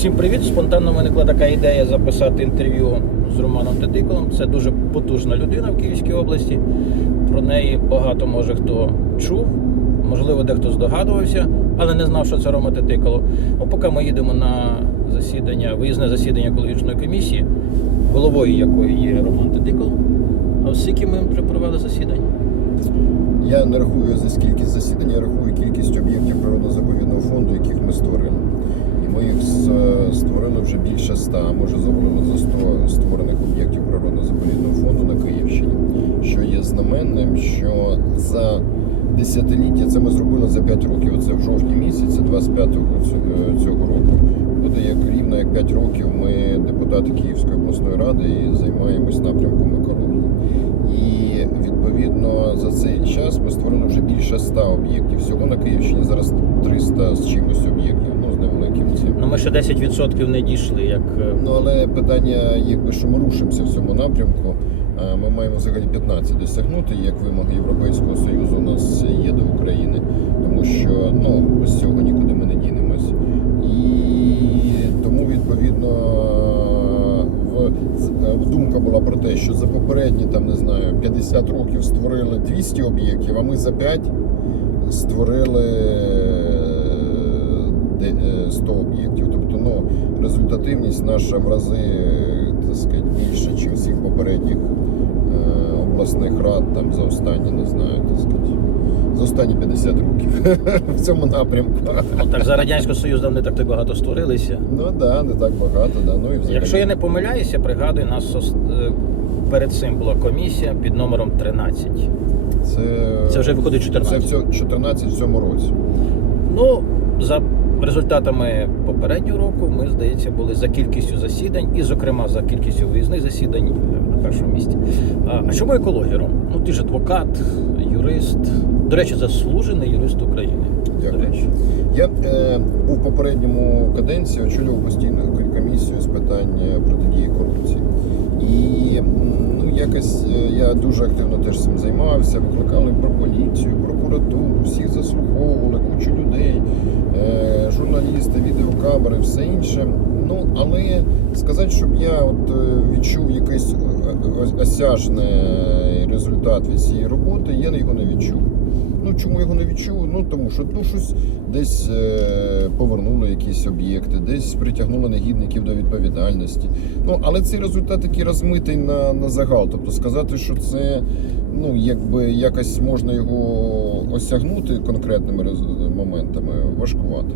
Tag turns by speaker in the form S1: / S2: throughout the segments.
S1: Всім привіт! Спонтанно виникла така ідея записати інтерв'ю з Романом Тетиколом. Це дуже потужна людина в Київській області. Про неї багато може хто чув, можливо, дехто здогадувався, але не знав, що це Рома Тетиколо. Ну, поки ми їдемо на засідання, виїзне засідання екологічної комісії, головою якої є Роман Тетикол. А скільки ми вже провели засідань?
S2: Я не рахую за скільки засідань, я рахую кількість об'єктів природно-заповідного фонду, яких ми створили. Ми їх створили вже більше ста, може завалимо за 100 створених об'єктів природно-заповідного фонду на Київщині, що є знаменним, що за десятиліття це ми зробили за 5 років. Оце в жовтні місяці, 25-го цього- року. Буде як рівно як 5 років. Ми депутати Київської обласної ради і займаємось напрямком екології. І відповідно за цей час ми створили вже більше 100 об'єктів. Всього на Київщині зараз 300 з чимось об'єктів,
S1: ми ще 10% не дійшли, як е,
S2: Ну але питання, якби що ми рушимося в цьому напрямку. е, Ми маємо взагалі 15 досягнути, як вимоги Європейського Союзу у нас є до України, тому що ну без цього нікуди ми не дінемось. І тому відповідно в, е, думка була про те, що за попередні там не знаю 50 років створили 200 об'єктів, а ми за 5 створили 100 об'єктів. Тобто, ну, результативність наша в рази е, так сказати, більше, ніж всіх попередніх е, обласних рад там за останні, не знаю, так сказати, за останні 50 років в цьому напрямку.
S1: ну, так за радянського союзу не так багато створилися.
S2: Ну так, да, не так багато, да. ну і взагалі.
S1: Якщо я не помиляюся, пригадую, нас е, перед цим була комісія під номером 13.
S2: це,
S1: Це вже виходить
S2: Це в 14 в цьому році.
S1: Ну, за результатами попереднього року, ми, здається, були за кількістю засідань, і, зокрема, за кількістю виїзних засідань е, на першому місці. А, чому екологія, Ром? Ну, ти ж адвокат, юрист. До речі, заслужений юрист України.
S2: Дякую.
S1: До речі.
S2: Я е, був в попередньому каденції, очолював постійну комісію з питань е, протидії корупції. І ну, якось е, я дуже активно теж цим займався. Викликали про поліцію, прокуратуру, всіх заслуховували, кучу людей, е, журналісти, відеокамери, все інше. Ну, але сказати, щоб я от е, відчув якийсь е, осяжний результат від цієї роботи, я його не відчув. Ну чому його не відчув? Ну тому що ну, щось десь е, повернули якісь об'єкти, десь притягнули негідників до відповідальності. Ну але цей результат такий розмитий на, на загал. Тобто сказати, що це ну якби якось можна його осягнути конкретними моментами, важкувато.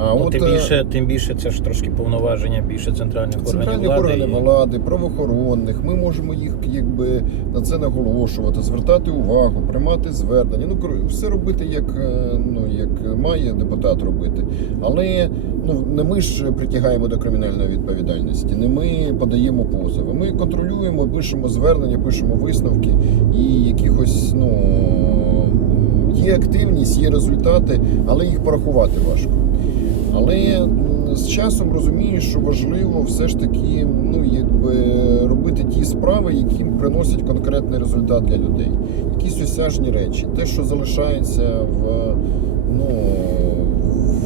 S2: А
S1: Ну, тим
S2: е,
S1: більше, тим більше це ж трошки повноваження більше центральних органів
S2: Центральні
S1: влади.
S2: органи
S1: і-
S2: влади, правоохоронних, ми можемо їх якби на це наголошувати, звертати увагу, приймати звернення. Ну все робити як е, ну як має депутат робити. Але ну не ми ж притягаємо до кримінальної відповідальності, не ми подаємо позови. Ми контролюємо, пишемо звернення, пишемо висновки і якихось ну є активність, є результати, але їх порахувати важко. Але з часом розумію, що важливо все ж таки ну, якби, робити ті справи, які приносять конкретний результат для людей. Якісь осяжні речі, те, що залишається в, ну,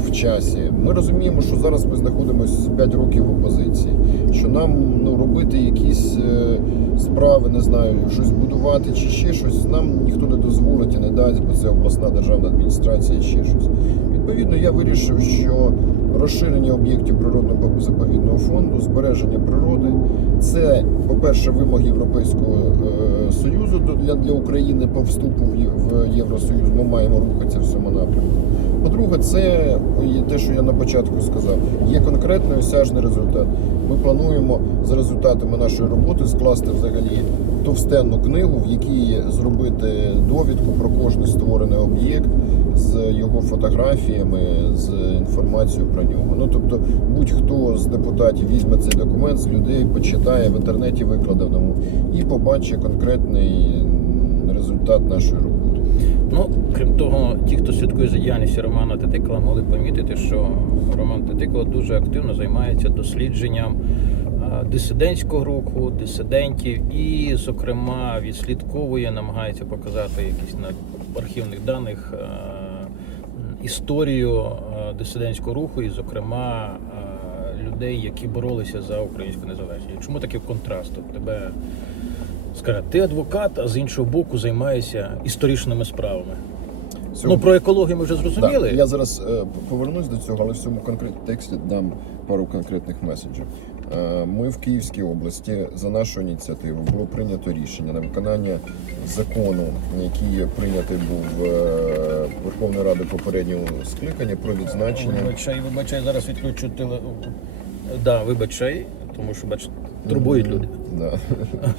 S2: в часі. Ми розуміємо, що зараз ми знаходимося 5 років в опозиції, що нам ну, робити якісь е, справи, не знаю, щось будувати чи ще щось, нам ніхто не дозволить і не дасть, бо це обласна державна адміністрація ще щось. Відповідно, я вирішив, що розширення об'єктів природного заповідного фонду, збереження природи це, по-перше, вимоги Європейського е, Союзу для, для України по вступу в Євросоюз. Ми маємо рухатися в цьому напрямку. По-друге, це те, що я на початку сказав. Є конкретний осяжний результат. Ми плануємо за результатами нашої роботи скласти взагалі товстенну книгу, в якій зробити довідку про кожний створений об'єкт з його фотографіями, з інформацією про нього. Ну тобто, будь-хто з депутатів візьме цей документ з людей, почитає в інтернеті викладеному і побачить конкретний результат нашої роботи.
S1: Ну, крім того, ті, хто слідкує за діяльністю Романа Тетикла, могли помітити, що Роман Тетикла дуже активно займається дослідженням дисидентського руху, дисидентів і, зокрема, відслідковує, намагається показати якісь на архівних даних історію дисидентського руху, і, зокрема, людей, які боролися за українську незалежність. Чому такий контраст? Тебе скаже, ти адвокат, а з іншого боку займаєшся історичними справами. Ну про екологію ми вже зрозуміли.
S2: Так, я зараз е, повернусь до цього, але в цьому конкретному тексті дам пару конкретних меседжів. Е, Ми в Київській області за нашу ініціативу було прийнято рішення на виконання закону, який прийнятий був е, Верховною Радою попереднього скликання про відзначення.
S1: Вибачай, вибачай, зараз відключу теле. Да, вибачай, тому що бач, турбують люди.
S2: Да.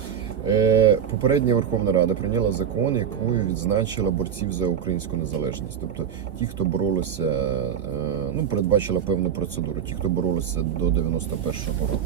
S2: Е, Попередня Верховна Рада прийняла закон, якою відзначила борців за українську незалежність. Тобто ті, хто боролися, е, ну передбачила певну процедуру, ті, хто боролися до 91-го року.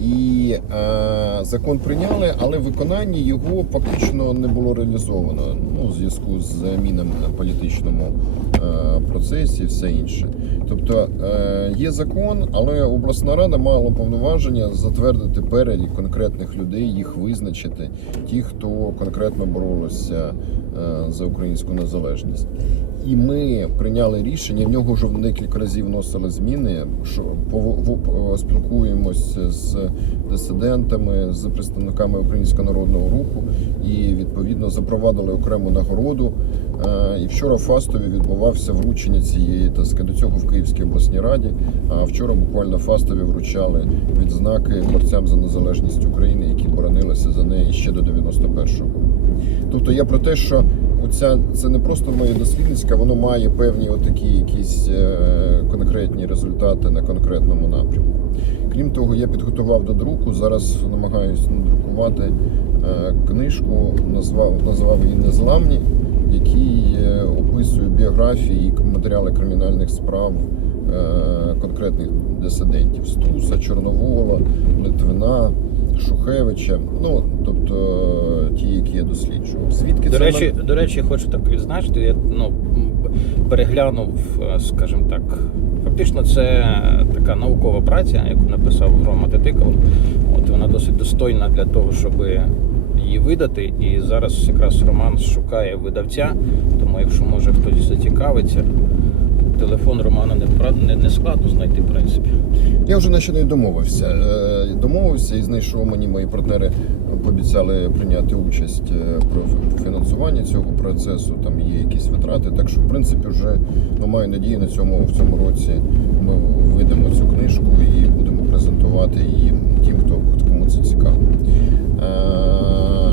S2: І е, закон прийняли, але виконання його фактично не було реалізовано. Ну, у зв'язку з змінами на політичному е, процесі і все інше. Тобто е, є закон, але обласна рада мала повноваження затвердити перелік конкретних людей, їх визначити, ті, хто конкретно боролися е, за українську незалежність. І ми прийняли рішення. В нього вже декілька разів вносили зміни. Що спілкуємося з дисидентами, з представниками Українського народного руху і відповідно запровадили окрему нагороду. Е, І вчора Фастові відбувався вручення цієї так сказати, до цього в Київській обласній раді. А вчора буквально Фастові вручали відзнаки борцям за незалежність України, які боронилися за неї ще до 91-го. Тобто я про те, що оця це не просто моє дослідницька, воно має певні отакі якісь е, конкретні результати на конкретному напрямку. Крім того, я підготував до друку. Зараз намагаюся надрукувати е, книжку, назвав назвав її Незламні, який е, описує біографії і матеріали кримінальних справ конкретних дисидентів Стуса, Чорновола, Литвина. Шухевича, ну тобто е, ті, які я досліджував. Звідки
S1: До
S2: це
S1: речі, до речі, хочу так відзначити. Я ну, переглянув, е, скажімо так, фактично це така наукова праця, яку написав Рома Тетиков. От вона досить достойна для того, щоб її видати. І зараз якраз Роман шукає видавця. Тому, якщо може хтось зацікавиться, телефон Романа не не, складно знайти, в принципі.
S2: Я вже наче не домовився. Е, Домовився і знайшов мені мої партнери пообіцяли прийняти участь е, про фінансування цього процесу. Там є якісь витрати. Так що, в принципі, вже ну, маю надію на цьому в цьому році ми видамо цю книжку і будемо презентувати її тим, хто кому це цікаво. Е,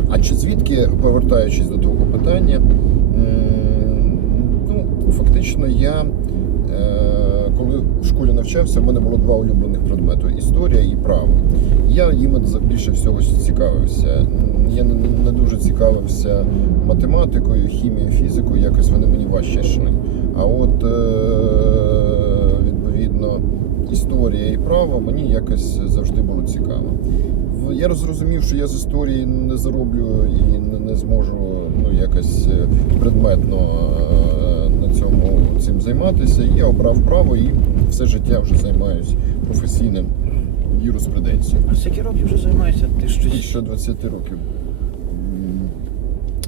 S2: А чи звідки, повертаючись до того питання, ну фактично я. Школі навчався, в мене було два улюблених предмети історія і право. Я їм більше всього цікавився. Я не, не дуже цікавився математикою, хімією, фізикою, якось вони мені важче йшли. А от е, відповідно історія і право мені якось завжди було цікаво. Я зрозумів, що я з історії не зароблю і не, зможу ну, якось е, предметно е, цьому цим займатися. І я обрав право і все життя вже займаюся професійним юриспруденцією.
S1: А скільки років вже займаєшся? Ти щось
S2: Більше 20 років.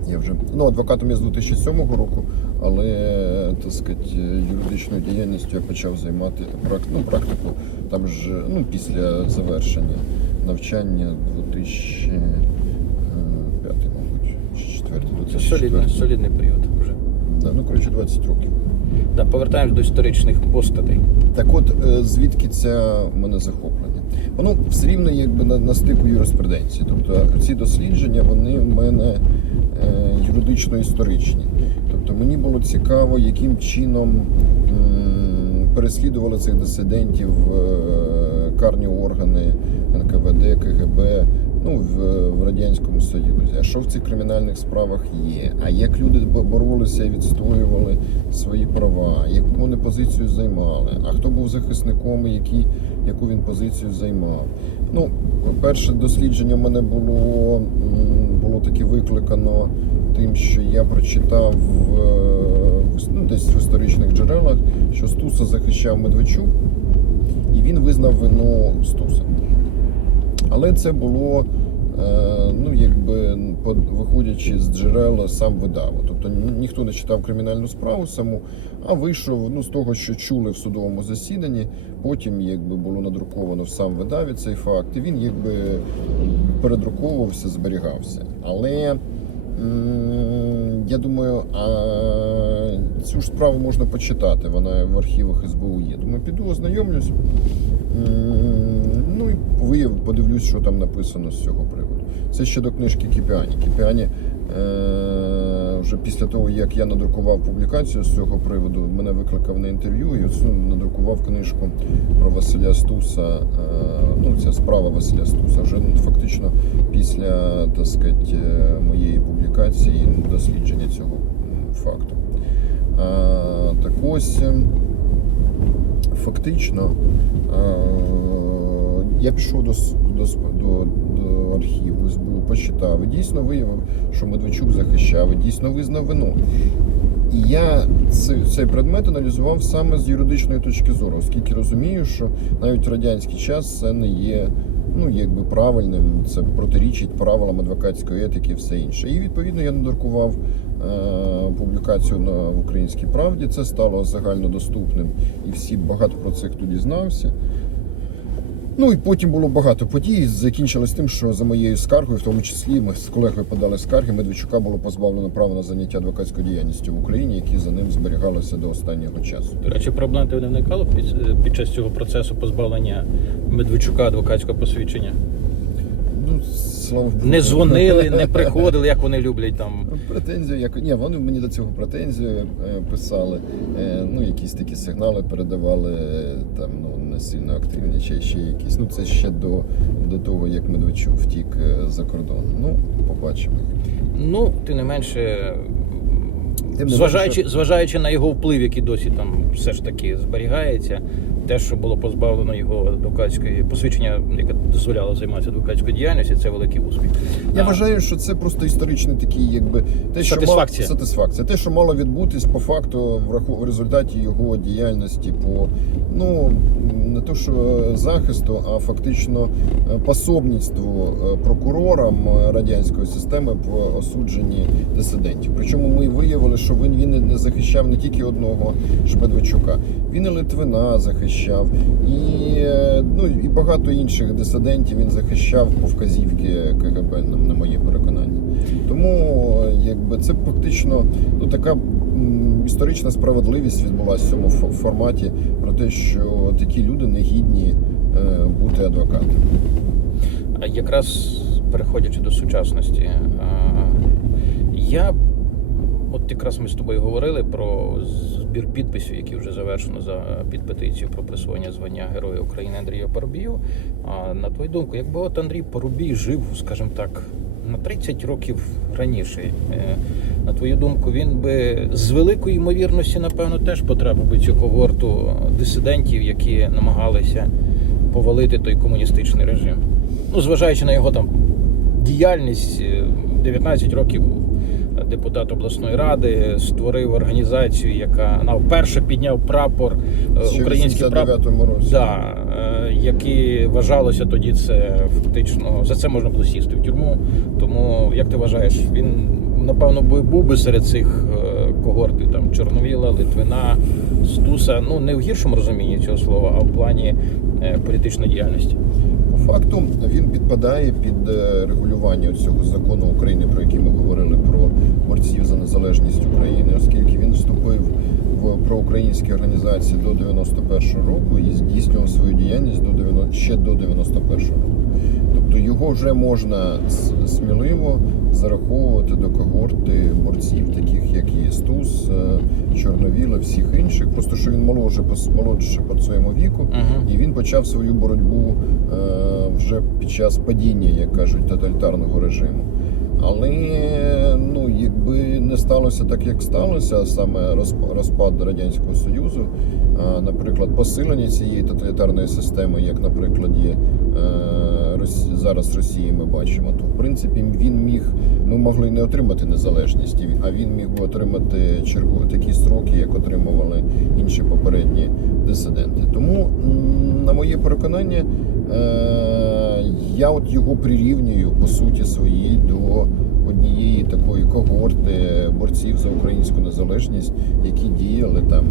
S2: Я вже ну, адвокатом я з 2007 року, але так сказати, юридичною діяльністю я почав займати ну, практику там ж ну, після завершення навчання 2005, мабуть, чи 4
S1: це солідний, солідний період.
S2: Да, ну, коротше, 20 років.
S1: Да, повертаємось до історичних постатей.
S2: Так от, е, звідки це мене захоплення? Воно все рівно якби на, на стику юриспруденції. Тобто ці дослідження вони в мене е, юридично-історичні. Тобто мені було цікаво, яким чином м, переслідували цих дисидентів е, карні органи. Ну, в, в Радянському Союзі. А що в цих кримінальних справах є? А як люди боролися і відстоювали свої права, яку вони позицію займали, а хто був захисником і які, яку він позицію займав. Ну, перше дослідження в мене було, було таке викликано тим, що я прочитав ну, десь в історичних джерелах, що Стуса захищав Медведчук, і він визнав вину Стуса. Але це було, ну якби виходячи з джерела сам видава. Тобто ніхто не читав кримінальну справу саму, а вийшов ну, з того, що чули в судовому засіданні. Потім якби було надруковано в сам видаві цей факт, і він якби передруковувався, зберігався. Але я думаю, а цю ж справу можна почитати. Вона в архівах СБУ є. Думаю, піду ознайомлюсь. Ну вияв, подивлюсь, що там написано з цього приводу. Це ще до книжки Кіпіані. Кіпіані е, вже після того, як я надрукував публікацію з цього приводу, мене викликав на інтерв'ю і оцю надрукував книжку про Василя Стуса. Е, ну, ця справа Василя Стуса. Вже ну, фактично після так сказать, е, моєї публікації ну, дослідження цього факту. Е, так ось. ем, фактично е, я пішов до, до, до, до архіву СБУ, почитав і дійсно виявив, що Медведчук захищав, і дійсно визнав вину. І я цей, цей предмет аналізував саме з юридичної точки зору, оскільки розумію, що навіть в радянський час це не є ну, якби правильним, це протирічить правилам адвокатської етики і все інше. І відповідно я надрукував е, публікацію на в Українській правді. Це стало загальнодоступним, і всі багато про це хто дізнався. Ну і потім було багато подій. Закінчилось тим, що за моєю скаргою, в тому числі ми з колегою подали скарги, Медведчука було позбавлено права на заняття адвокатською діяльністю в Україні, які за ним зберігалися до останнього часу.
S1: До речі, проблем не виникало під, під час цього процесу позбавлення Медведчука адвокатського посвідчення?
S2: Ну, слава Богу.
S1: Не дзвонили, не приходили, як вони люблять там.
S2: Претензію, як ні, вони мені до цього претензію е, писали. Е, ну, якісь такі сигнали передавали е, там ну не сильно активні, чи ще якісь. Ну це ще до, до того, як Медведчук втік е, за кордон. Ну, побачимо.
S1: Ну, тим не менше, зважаючи, зважаючи на його вплив, який досі там все ж таки зберігається, те, що було позбавлено його адвокатської посвідчення, яке дозволяло займатися адвокатською діяльністю, це великий успіх.
S2: Я
S1: А,
S2: вважаю, що це просто історичний такий, якби те, що
S1: Сатисфакція.
S2: Мало, сатисфакція. Те, що мало відбутись по факту в результаті його діяльності по ну не то, що захисту, а фактично е, пособництву е, прокурорам е, радянської системи в осудженні дисидентів. Причому ми виявили, що він, він не захищав не тільки одного ж він і Литвина захищав, і, е, ну, і багато інших дисидентів він захищав по вказівки КГБ, на, моє переконання. Тому якби це фактично ну, така історична справедливість відбулася в цьому форматі про те, що такі люди не гідні е, бути адвокатами.
S1: А Якраз переходячи до сучасності, я от якраз ми з тобою говорили про збір підписів, який вже завершено за під петицію про присвоєння звання Героя України Андрію Парубію. А на твою думку, якби от Андрій Парубій жив, скажімо так, на 30 років раніше, е, на твою думку, він би з великої ймовірності, напевно, теж потрапив би цю когорту дисидентів, які намагалися повалити той комуністичний режим. Ну, зважаючи на його там діяльність, е, 19 років депутат обласної ради створив організацію, яка на вперше підняв прапор е, український прапор.
S2: році.
S1: Да, е, які вважалося тоді, це фактично за це можна було сісти в тюрму. Тому як ти вважаєш, він напевно був би серед цих е, когортів там Чорновіла, Литвина, Стуса. Ну не в гіршому розумінні цього слова, а в плані політичної діяльності.
S2: Факту він підпадає під е, регулювання цього закону України, про який ми говорили про борців за незалежність України, оскільки він вступив в проукраїнські організації до 91-го року і здійснював свою діяльність до 90, ще до 91-го року. Тобто його вже можна сміливо зараховувати до когорти борців, таких як і Стус, е, Чорновіла, всіх інших. Просто що він молодше по молодше по своєму віку.
S1: Угу.
S2: І він почав свою боротьбу е, вже під час падіння, як кажуть, тоталітарного режиму. Але ну, якби не сталося так, як сталося, саме розп- розпад Радянського Союзу, наприклад, посилення цієї тоталітарної системи, як, наприклад, є е, зараз Росії ми бачимо, то в принципі він міг, ми могли не отримати незалежність, а він міг би отримати чергу такі строки, як отримували інші попередні дисиденти. Тому, на моє переконання, е, я от його прирівнюю по суті своїй до однієї такої когорти борців за українську незалежність, які діяли там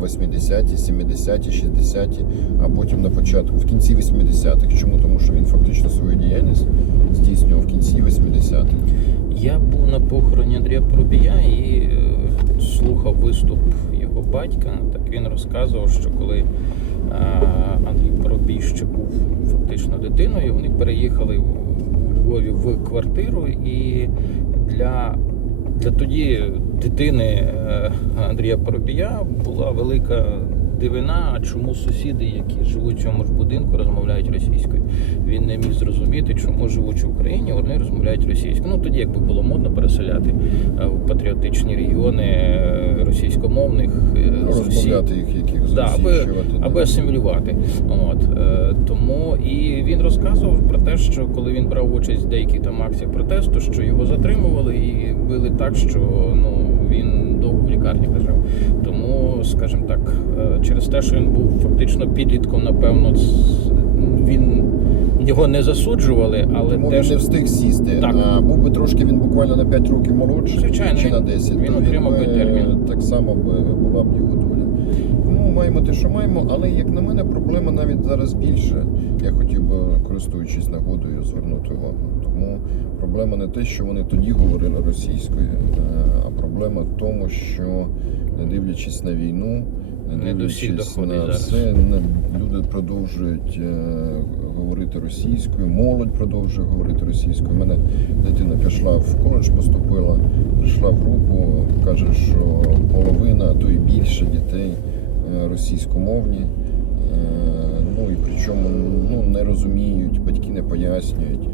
S2: в 80-ті, 70-ті, 60-ті, а потім на початку, в кінці 80-х. Чому? Тому що він фактично свою діяльність здійснював в кінці 80-х.
S1: Я був на похороні Андрія Поробія і е, слухав виступ його батька. Так він розказував, що коли е, Андрій Поробій ще був фактично дитиною, вони переїхали у, Львові в квартиру, і для, для тоді дитини е, Андрія Поробія була велика. Дивина, а чому сусіди, які живуть в цьому ж будинку, розмовляють російською. Він не міг зрозуміти, чому живучи в Україні, вони розмовляють російською. Ну тоді якби було модно переселяти е, в патріотичні регіони е, російськомовних е, з Росії.
S2: Розмовляти їх яких
S1: Да, аби, аби асимілювати. От тому і він розказував про те, що коли він брав участь в деяких там акціях протесту, що його затримували і били так, що ну він лікарні лежав. Тому, скажімо так, е, через те, що він був фактично підлітком, напевно, він його не засуджували, але
S2: Тому
S1: теж
S2: він не встиг сісти.
S1: Так.
S2: А був би трошки він буквально на 5 років молодший
S1: Звичайно,
S2: чи
S1: він-
S2: на 10,
S1: він отримав би
S2: би
S1: термін.
S2: так само би була б його доля. Тому маємо те, що маємо, але як на мене, проблема навіть зараз більше. Я хотів би, користуючись нагодою, звернути увагу. Тому проблема не те, що вони тоді говорили російською, е, а проблема в тому, що не дивлячись на війну,
S1: Не
S2: дивлячись
S1: доходить
S2: на все, не- люди продовжують е, говорити російською, молодь продовжує говорити російською. У мене дитина пішла в коледж, поступила, прийшла в групу, каже, що половина, а то і більше дітей е, російськомовні. Ну і причому ну, не розуміють, батьки не пояснюють,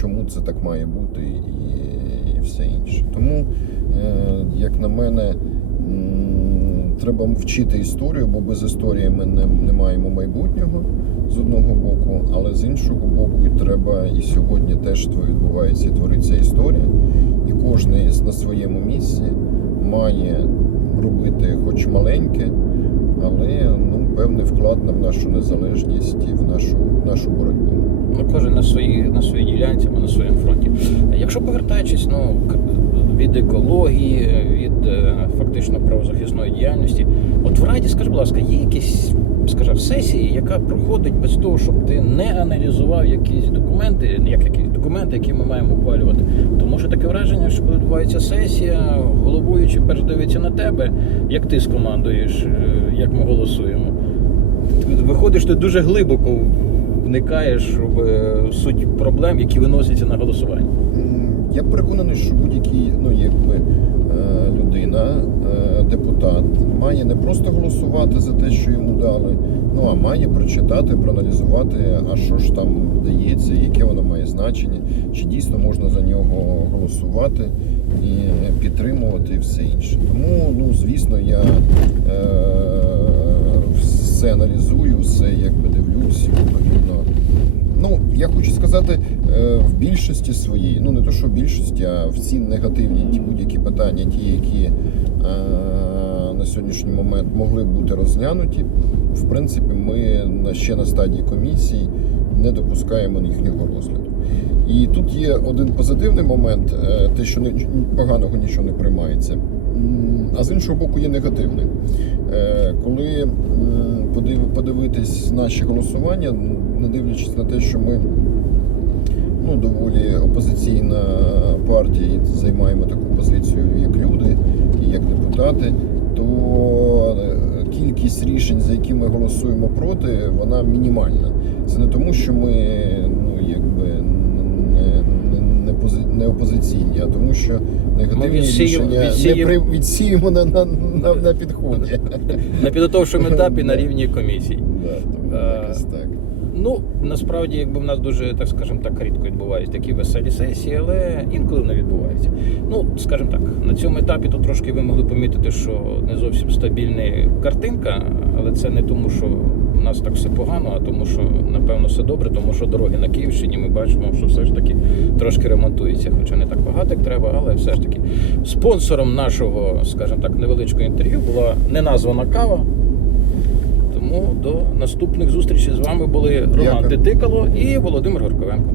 S2: чому це так має бути і, і все інше. Тому, е, як на мене, треба вчити історію, бо без історії ми не, не маємо майбутнього з одного боку, але з іншого боку, і треба і сьогодні теж відбувається і твориться історія, і кожен на своєму місці має робити хоч маленьке, але ну, певний вклад на нашу незалежність і в нашу, в нашу боротьбу.
S1: Ну, кожен на своїй на своїй ділянці, або на своєму фронті. Якщо повертаючись ну, від екології, від е, фактично правозахисної діяльності, от в Раді, скажи, будь ласка, є якісь, скажімо, сесії, яка проходить без того, щоб ти не аналізував якісь документи, як якісь документи, які ми маємо ухвалювати. Тому що таке враження, що відбувається сесія, головуючий перш дивиться на тебе, як ти скомандуєш, е, як ми голосуємо. Виходиш, ти дуже глибоко вникаєш в е, суть проблем, які виносяться на голосування.
S2: Я переконаний, що будь-який ну, якби, е, людина, е, депутат, має не просто голосувати за те, що йому дали, ну а має прочитати, проаналізувати, а що ж там дається, яке воно має значення, чи дійсно можна за нього голосувати і підтримувати і все інше. Тому, ну звісно, я е, все аналізую, все якби дивлюсь, відповідно. Ну, я хочу сказати, е, в більшості своїй, ну не то, що в більшості, а в ці негативні ті будь-які питання, ті, які е, на сьогоднішній момент могли бути розглянуті, в принципі, ми ще на стадії комісії не допускаємо їхнього розгляду. І тут є один позитивний момент, е, те, що поганого нічого не приймається. А з іншого боку, є негативний. Е, Коли подивитись наші голосування, не дивлячись на те, що ми ну, доволі опозиційна партія і займаємо таку позицію як люди і як депутати, то е, кількість рішень, за які ми голосуємо проти, вона мінімальна. Це не тому, що ми ну, якби не, не, не опозиційні, а тому, що негативні
S1: відсіємо-
S2: рішення не при, відсіємо на, на, на, на підході.
S1: На підготовчому етапі на рівні комісій.
S2: Да,
S1: Е,
S2: так.
S1: Ну, насправді, якби в нас дуже, так скажемо так, рідко відбуваються такі веселі сесії, але інколи вони відбуваються. Ну, скажімо так, на цьому етапі то трошки ви могли помітити, що не зовсім стабільна картинка, але це не тому, що у нас так все погано, а тому, що напевно все добре, тому що дороги на Київщині ми бачимо, що все ж таки трошки ремонтується, хоча не так багато як треба, але все ж таки спонсором нашого, скажімо так, невеличкого інтерв'ю була неназвана кава. Тому до наступних зустрічей з вами були Роман
S2: Дякую.
S1: І Володимир Горковенко.